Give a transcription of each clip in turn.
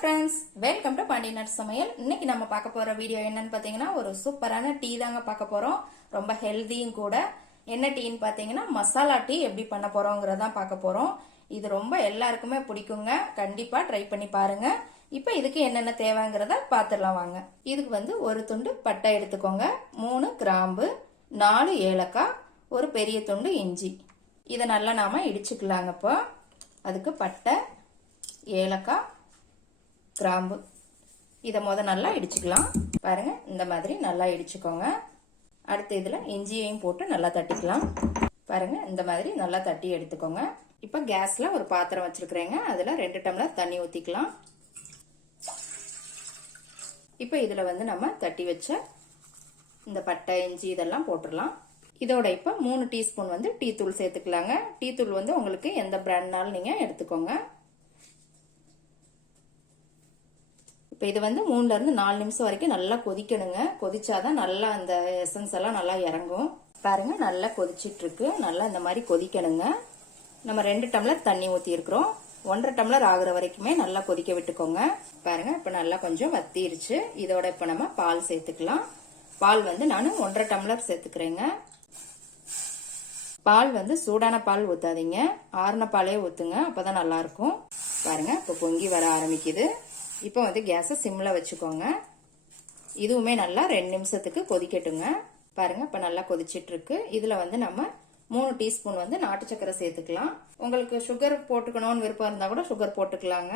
Friends, welcome to பாண்டியநாட்டு சமையல். இன்னைக்கு நம்ம பார்க்க போற வீடியோ என்னன்னு பாத்தீங்கன்னா ஒரு சூப்பரான டீ தாங்க பார்க்க போறோம். ரொம்ப ஹெல்தியும் கூட. என்ன டீன்னு பாத்தீங்கன்னா மசாலா டீ எப்படி பண்ண போறோங்கிறதான் பார்க்க போறோம். இது ரொம்ப எல்லாருக்குமே பிடிக்குங்க. கண்டிப்பா ட்ரை பண்ணி பாருங்க. இப்போ இதுக்கு என்னென்ன தேவைங்கிறத பார்த்துடலாம் வாங்க. இதுக்கு வந்து ஒரு துண்டு பட்டை எடுத்துக்கோங்க, 3 கிராம்பு, 4 ஏலக்காய், ஒரு பெரிய துண்டு இஞ்சி. இதை நல்லா நாம இடிச்சுக்கலாங்க. இப்போ அதுக்கு பட்டை, ஏலக்காய், கிராம்பு இதை நல்லா இடிச்சுக்கலாம். பாருங்க, இந்த மாதிரி நல்லா இடிச்சுக்கோங்க. அடுத்து இதுல இஞ்சியையும் போட்டு நல்லா தட்டிக்கலாம். பாருங்க, இந்த மாதிரி நல்லா தட்டி எடுத்துக்கோங்க. இப்ப கேஸ்ல ஒரு பாத்திரம் வச்சிருக்கிறேங்க. அதுல 2 டம்ளர் தண்ணி ஊத்திக்கலாம். இப்ப இதுல வந்து நம்ம தட்டி வச்ச இந்த பட்டை, இஞ்சி இதெல்லாம் போட்டுடலாம். இதோட இப்ப 3 டீஸ்பூன் வந்து டீ தூள் சேர்த்துக்கலாங்க. டீ தூள் வந்து உங்களுக்கு எந்த பிராண்ட்னாலும் நீங்க எடுத்துக்கோங்க. இப்போ இது வந்து 3ல இருந்து 4 நிமிஷம் வரைக்கும் நல்லா கொதிக்கணுங்க. கொதிச்சாதான் நல்லா அந்த எசன்ஸ் எல்லாம் நல்லா இறங்கும். பாருங்க, நல்லா கொதிச்சிட்டு இருக்கு. நல்லா இந்த மாதிரி கொதிக்கணுங்க. நம்ம 2 டம்ளர் தண்ணி ஊத்தி இருக்கிறோம். 1.5 டம்ளர் ஆகுற வரைக்குமே நல்லா கொதிக்க விட்டுக்கோங்க. பாருங்க, இப்ப நல்லா கொஞ்சம் வத்திருச்சு. இதோட இப்ப நம்ம பால் சேர்த்துக்கலாம். பால் வந்து நான் 1.5 டம்ளர் சேர்த்துக்கிறேங்க. பால் வந்து சூடான பால் ஊத்தாதீங்க, ஆறுன பாலே ஊத்துங்க, அப்பதான் நல்லா இருக்கும். பாருங்க, இப்ப பொங்கி வர ஆரம்பிக்குது. இப்போ வந்து கேஸை சிம்ல வச்சுக்கோங்க. இதுவுமே நல்லா 2 நிமிஷத்துக்கு கொதிக்கட்டுங்க. பாருங்க, இப்ப நல்லா கொதிச்சிட்டு இருக்கு. இதுல வந்து நம்ம 3 டீஸ்பூன் வந்து நாட்டு சக்கரை சேர்த்துக்கலாம். உங்களுக்கு சுகர் போட்டுக்கணும்னு விருப்பம் இருந்தா கூட சுகர் போட்டுக்கலாங்க.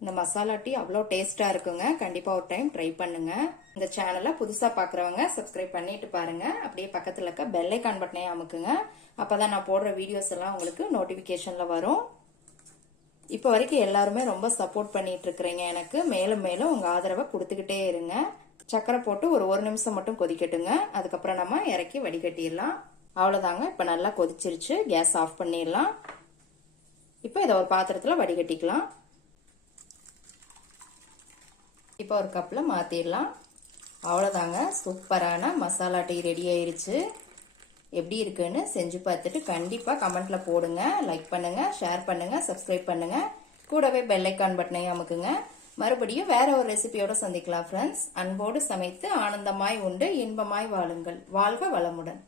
இந்த மசாலா டீ அவ்வளோ டேஸ்டா இருக்குங்க. கண்டிப்பா ஒரு டைம் ட்ரை பண்ணுங்க. இந்த சேனலை புதுசா பாக்குறவங்க சப்ஸ்கிரைப் பண்ணிட்டு பாருங்க. அப்படியே பக்கத்துல இருக்க பெல் ஐகான் பட்டனையும் அமுக்குங்க. அப்பதான் நான் போடுற வீடியோஸ் எல்லாம் உங்களுக்கு நோட்டிபிகேஷன்ல வரும். இப்போ வரைக்கும் எல்லாருமே ரொம்ப சப்போர்ட் பண்ணிட்டு இருக்கிறீங்க. எனக்கு மேலும் மேலும் உங்க ஆதரவை கொடுத்துக்கிட்டே இருங்க. சக்கரை போட்டு ஒரு நிமிஷம் மட்டும் கொதிக்கட்டுங்க. அதுக்கப்புறம் நம்ம இறக்கி வடிகட்டிடலாம். அவ்வளவுதாங்க. இப்ப நல்லா கொதிச்சிருச்சு. கேஸ் ஆஃப் பண்ணிடலாம். இப்போ இதை ஒரு பாத்திரத்துல வடிகட்டிக்கலாம். இப்போ ஒரு கப்ல மாத்திடலாம். அவ்வளவுதாங்க, சூப்பரான மசாலா டீ ரெடி ஆயிருச்சு. எப்படி இருக்குன்னு செஞ்சு பார்த்துட்டு கண்டிப்பா கமெண்ட்ல போடுங்க. லைக் பண்ணுங்க, ஷேர் பண்ணுங்க, சப்ஸ்கிரைப் பண்ணுங்க. கூடவே பெல் ஐகான் பட்டனையும் அமுக்குங்க. மறுபடியும் வேற ஒரு ரெசிபியோட சந்திக்கலாம் ஃப்ரெண்ட்ஸ். அன்போடு சமைத்து ஆனந்தமாய் உண்டு இன்பமாய் வாழுங்கள். வாழ்க வளமுடன்.